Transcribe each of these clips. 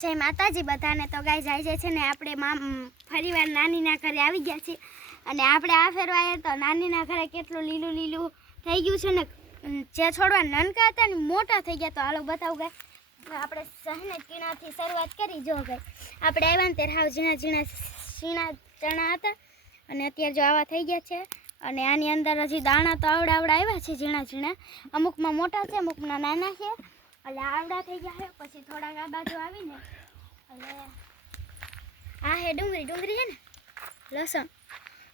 જય માતાજી બધાને તો ગાય જાય છે ને આપણે મામ ફરીવાર નાનીના ઘરે આવી ગયા છીએ. અને આપણે આ ફેરવાય તો નાનીના ઘરે કેટલું લીલું લીલું થઈ ગયું છે ને જે છોડવા નાનકા હતા ને મોટા થઈ ગયા તો હાલો બતાવું ગાય. આપણે સહને કીણાથી શરૂઆત કરી જો ગાય. આપણે આવ્યા ને ત્યારે હાવ ઝીણા ઝીણા ઝીણા ચણા હતા. અને અત્યારે જો આવા થઈ ગયા છે. અને આની અંદર હજી દાણા તો આવડા આવડા આવ્યા છે ઝીણા ઝીણા. અમુકમાં મોટા છે, અમુકમાં નાના છે. એટલે આવડા થઈ ગયા પછી થોડાક આ બાજુ આવીને એટલે આ હે ડુંગળી ડુંગળી છે ને, લસણ.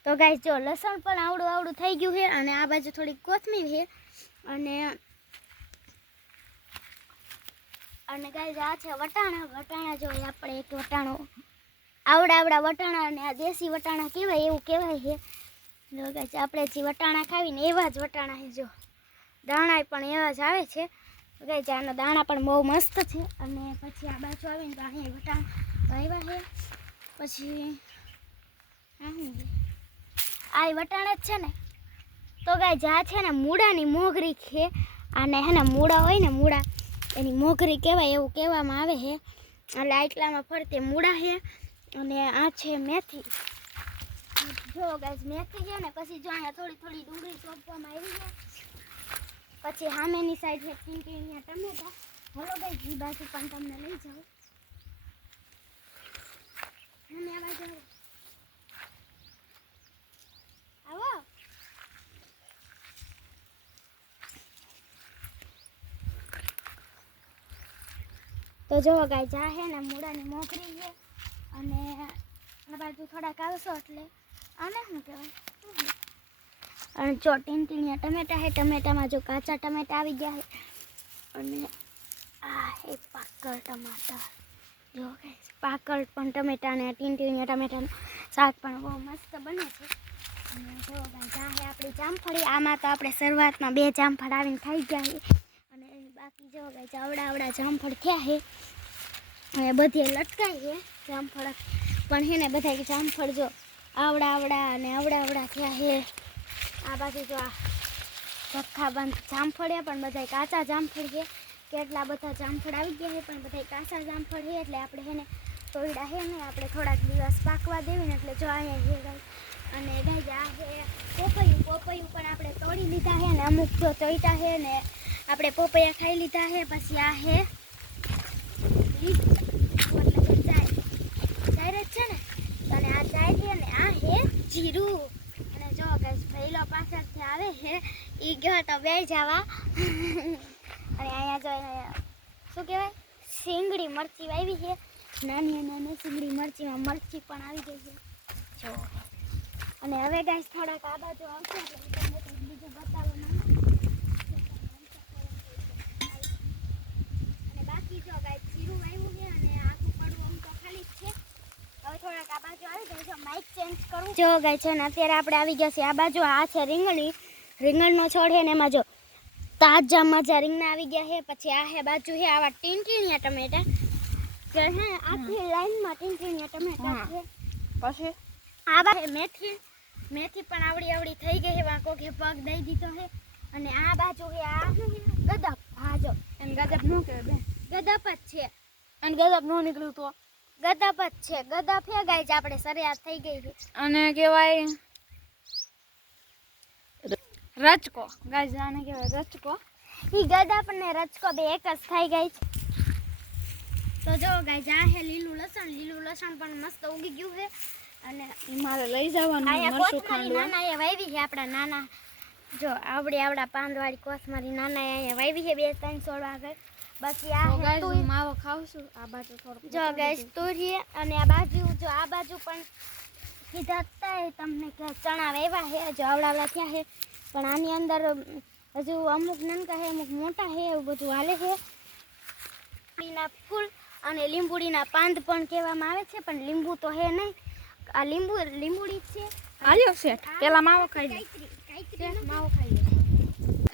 તો ગાય જો, લસણ પણ આવડું આવડું થઈ ગયું છે અને આ બાજુ થોડીક કોથમીર છે. અને અને ગાય આ છે વટાણા વટાણા જો આપણે એક વટાણો, આવડા આવડા વટાણા અને આ દેશી વટાણા કહેવાય, એવું કહેવાય છે. આપણે જે વટાણા ખાવીને એવા જ વટાણા છે જો. દાણા પણ એવા જ આવે છે. ગાય આના દાણા પણ બહુ મસ્ત છે. અને પછી આ બાજુ આવીને તો અહીંયા વટાણા આવ્યા છે. પછી આ વટાણ જ છે ને? તો ગાય જા છે ને મૂળાની મોગરી છે. અને હે ને મૂળા હોય ને મૂળા, એની મોગરી કહેવાય, એવું કહેવામાં આવે છે. એટલે આટલામાં ફરતે મૂળા છે. અને આ છે મેથી. જો ગાય મેથી છે ને, પછી જો અહીંયા થોડી થોડી ડુંગળી ચોપવામાં આવી છે. પછી સામેની સાઈડ છે ટીંટીણીયા ટમેટા હલો ભાઈ ઘી બાજુ પણ તમને લઈ જાઉં અને આ બાજુ. આવો. તો જો ગાય જા હે ને, મૂળાની મોકરી છે અને આ બાજુ થોડાક આવશો એટલે આને શું કહેવાય? અને જો ટીંટીણીયા ટમેટા હે ટમેટામાં જો કાચા ટમેટા આવી ગયા છે, અને આ હે પાકળ ટમાટા. જો પાકળ પણ ટમેટા અને ટીંટીણીયા ટમેટાનું શાક પણ બહુ મસ્ત બને છે. અને જો હે આપણી જામફળી. આમાં તો આપણે શરૂઆતમાં બે જામફળ આવીને ખાઈ ગયા છે. અને બાકી જો ગાય આવડા આવડા જામફળ થયા છે. અને બધે લટકાઈ છે જામફળ. પણ હે ને બધા જામફળ જો આવડા આવડા અને આવડા આવડા થયા છે. આ બાજુ જો આ જથ્થાબંધ જામફળ છે પણ બધા કાચા જામફળ છે. કેટલા બધા જામફળ આવી ગયા છે, પણ બધા કાચા જામફળ છે, એટલે આપણે એને તોયડા છે ને, આપણે થોડાક દિવસ પાકવા દેવી ને, એટલે જો અહીંયા છે ગાય અને ગાય આ છે પોપૈયું. પોપૈયું પણ આપણે તોડી લીધા છે ને, અમુક તો તોયટા છે ને, આપણે પોપૈયા ખાઈ લીધા છે, પછી આ છે લીંબુ મતલબ ચાય. ચાય જ છે ને? અને આ ચાય છે ને, આ છે જીરું. પહેલો પાછળથી આવે છે. એ ગયો તો બે જવા. અને અહીંયા જો શું કહેવાય? શીંગડી મરચી આવી છે. નાની નાની શીંગડી મરચીમાં મરચી પણ આવી ગઈ છે. જો. અને હવે ગાઈસ થોડાક આ બાજુ આવશે, એટલે તમને બીજું બતાવવા માંગુ અને બાકી જો ગાઈસ જીરું વાવ્યું છે અને આખું પડવું આમ તો ખાલી જ છે હવે થોડાક આ બાજુ આવી જાય જો ગાય છે ને અત્યારે આપણે આવી ગયા છીએ. આ બાજુ આ છે રીંગણી. રીંગણનો છોડ છે ને એમાં જો તાજા મજા રીંગણા આવી ગયા છે. પછી આ હે બાજુ છે આવા ટીંટીણીયા ટમેટા. કે હે આખી લાઈનમાં ટીંટીણીયા ટમેટા છે. પછી? આ બાજુ મેથી. મેથી પણ આવડી આવડી થઈ ગઈ છે. વાંકો કે પગ દઈ દીધો છે. અને આ બાજુ છે આ ગદપ. હા જો. એમ ગદપનું કહેવાય બે ગદપ જ છે. અને ગદપ નો નીકળ્યું તો? ગદપ જ છે. ગદપ હે ગાય આપણે સરિયાત થઈ ગઈ છે. અને કહેવાય રચકો ગાય આને કહેવાય રચકો ઈ ગદપ ને રચકો બે એક જ થઈ ગઈ છે. તો જો ગાય જા હે લીલું લસણ. લીલું લસણ પણ મસ્ત ઉગી ગયું છે. અને મારે લઈ જવાનું મરસું ખાંડવા. નાના એ વાવી છે. આપણા નાના જો આવડી આવડા પાંદવાળી કોથમારી નાના અહીંયા વાવી છે બે ત્રણ સોળ આગળ. બાકી આ હે તુર. હું માવો ખાઉં છું. આ બાજુ થોડુંક જો ગાઈસ દીધું. અને આ બાજુ જો આ બાજુ પણ કીધા હતા એ તમને કે ચણા વેવા હે જો આવડા આવડા થયા હે. પણ આની અંદર હજુ અમુક નનકા હે અમુક મોટા છે એવું બધું હાલે છે લીંબુડીના ફૂલ અને લીંબુડીના પાંદ પણ કહેવામાં આવે છે પણ લીંબુ તો હે નહીં. આ લીંબુ લીંબુડી છે. હાલ્યો શેઠ પેલા માવો ખાઈ લે. માવો ખાઈ લે.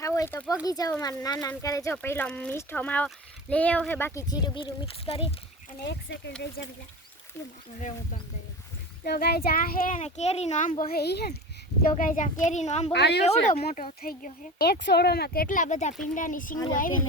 ખાવું હોય તો પગી જાવ મારા નાના કરે જો પહેલો મીઠો માવો લઈ આવ્યો છે બાકી જીરું બીરું મિક્સ કરી અને એક સેકન્ડ રહી જાય હું દઉં. તો ગાય આ હે અને કેરીનો આંબો હે ઈ હે ને. તો ગાય આ કેરીનો આંબો હે કેવડો મોટો થઈ ગયો હે એક સોડોમાં કેટલા બધા પીંડાની સિંગો આવી